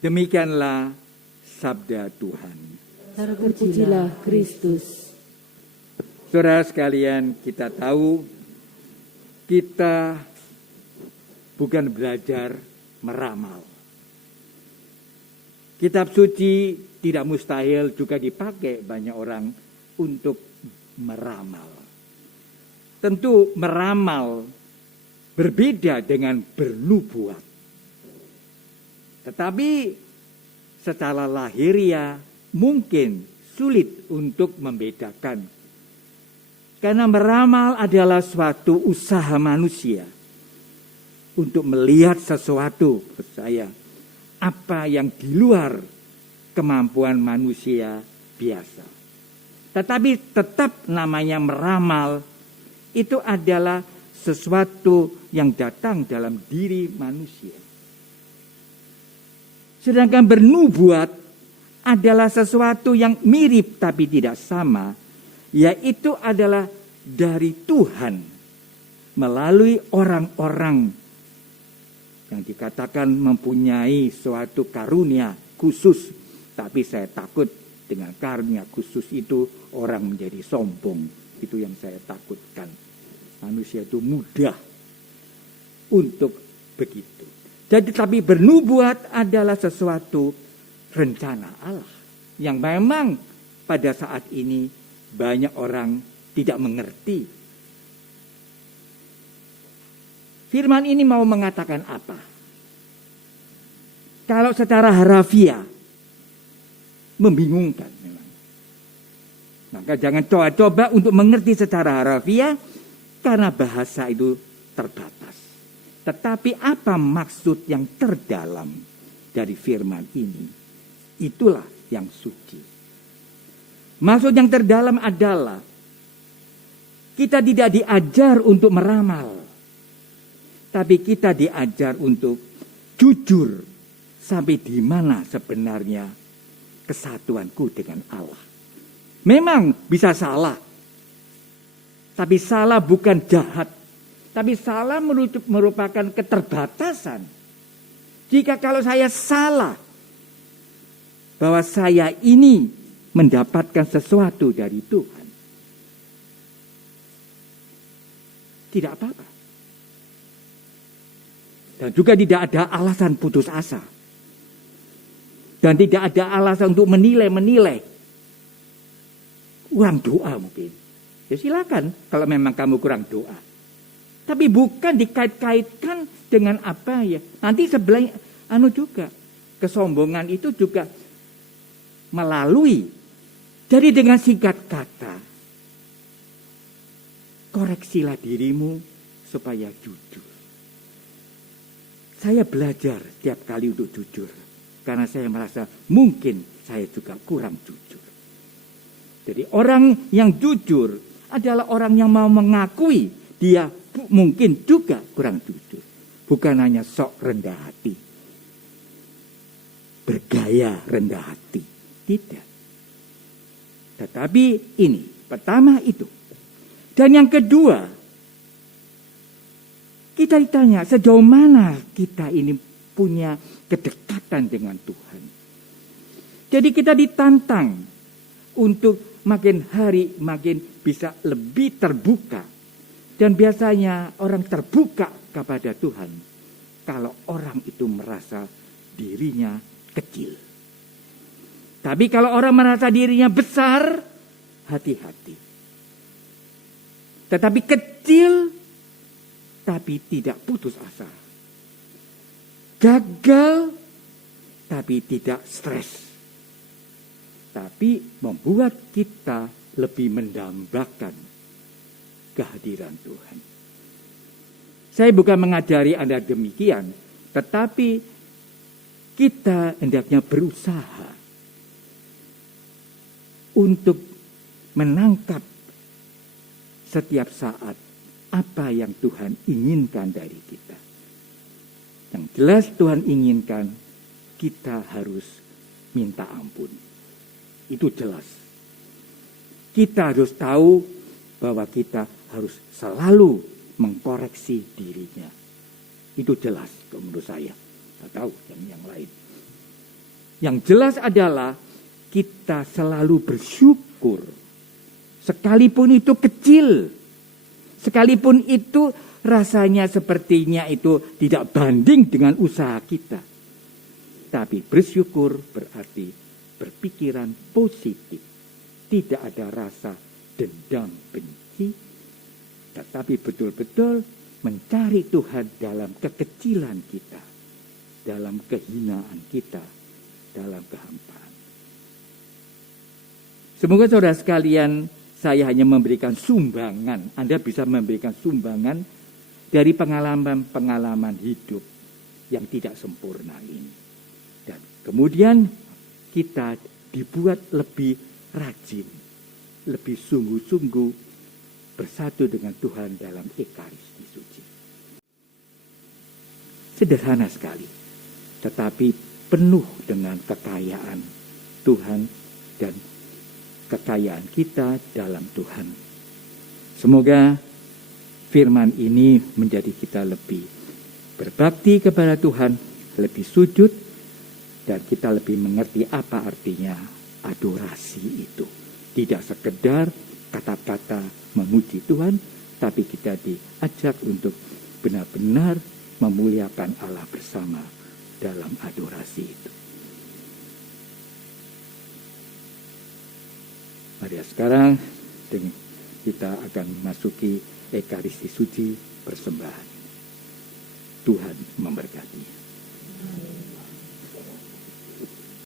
Demikianlah sabda Tuhan. Terpujilah Kristus. Saudara sekalian, kita tahu kita bukan belajar meramal. Kitab suci tidak mustahil juga dipakai banyak orang untuk meramal. Tentu meramal berbeda dengan bernubuat. Tetapi secara lahiriah mungkin sulit untuk membedakan. Karena meramal adalah suatu usaha manusia untuk melihat sesuatu, saya, apa yang di luar kemampuan manusia biasa. Tetapi tetap namanya meramal itu adalah sesuatu yang datang dalam diri manusia. Sedangkan bernubuat adalah sesuatu yang mirip tapi tidak sama, yaitu adalah dari Tuhan melalui orang-orang yang dikatakan mempunyai suatu karunia khusus. Tapi saya takut dengan karunia khusus itu orang menjadi sombong. Itu yang saya takutkan. Manusia itu mudah untuk begitu. Jadi tapi bernubuat adalah sesuatu rencana Allah yang memang pada saat ini banyak orang tidak mengerti. Firman ini mau mengatakan apa? Kalau secara harafiah membingungkan memang. Maka jangan coba-coba untuk mengerti secara harafiah karena bahasa itu terbatas. Tetapi apa maksud yang terdalam dari firman ini? Itulah yang suci. Maksud yang terdalam adalah kita tidak diajar untuk meramal. Tapi kita diajar untuk jujur sampai di mana sebenarnya kesatuanku dengan Allah. Memang bisa salah. Tapi salah bukan jahat. Tapi salah merupakan keterbatasan. Jika kalau saya salah, bahwa saya ini mendapatkan sesuatu dari Tuhan, tidak apa-apa. Dan juga tidak ada alasan putus asa. Dan tidak ada alasan untuk menilai. Kurang doa mungkin. Ya silakan kalau memang kamu kurang doa. Tapi bukan dikait-kaitkan dengan apa ya. Nanti sebelah juga. Kesombongan itu juga melalui. Jadi dengan singkat kata, koreksilah dirimu supaya jujur. Saya belajar tiap kali untuk jujur. Karena saya merasa mungkin saya juga kurang jujur. Jadi orang yang jujur adalah orang yang mau mengakui dia mungkin juga kurang jujur. Bukan hanya sok rendah hati. Bergaya rendah hati. Tidak. Tetapi ini, pertama itu. Dan yang kedua, kita ditanya sejauh mana kita ini punya kedekatan dengan Tuhan. Jadi kita ditantang untuk makin hari makin bisa lebih terbuka. Dan biasanya orang terbuka kepada Tuhan kalau orang itu merasa dirinya kecil. Tapi kalau orang merasa dirinya besar, hati-hati. Tetapi kecil, tapi tidak putus asa. Gagal, tapi tidak stres. Tapi membuat kita lebih mendambakan kehadiran Tuhan. Saya bukan mengajari Anda demikian, tetapi kita hendaknya berusaha untuk menangkap setiap saat apa yang Tuhan inginkan dari kita. Yang jelas Tuhan inginkan kita harus minta ampun. Itu jelas. Kita harus tahu bahwa kita harus selalu mengkoreksi dirinya. Itu jelas menurut saya. Tidak tahu yang lain. Yang jelas adalah kita selalu bersyukur. Sekalipun itu kecil, sekalipun itu rasanya sepertinya itu tidak banding dengan usaha kita. Tapi bersyukur berarti berpikiran positif. Tidak ada rasa dendam, benci. Tetapi betul-betul mencari Tuhan dalam kekecilan kita. Dalam kehinaan kita. Dalam kehampaan. Semoga saudara sekalian, saya hanya memberikan sumbangan. Anda bisa memberikan sumbangan dari pengalaman-pengalaman hidup yang tidak sempurna ini. Dan kemudian kita dibuat lebih rajin, lebih sungguh-sungguh bersatu dengan Tuhan dalam Ekaristi Suci. Sederhana sekali, tetapi penuh dengan kekayaan Tuhan dan kekayaan kita dalam Tuhan. Semoga firman ini menjadi kita lebih berbakti kepada Tuhan, lebih sujud, dan kita lebih mengerti apa artinya adorasi itu. Tidak sekedar kata-kata memuji Tuhan, tapi kita diajak untuk benar-benar memuliakan Allah bersama dalam adorasi itu. Mari sekarang kita akan memasuki Ekaristi Suci persembahan. Tuhan memberkati.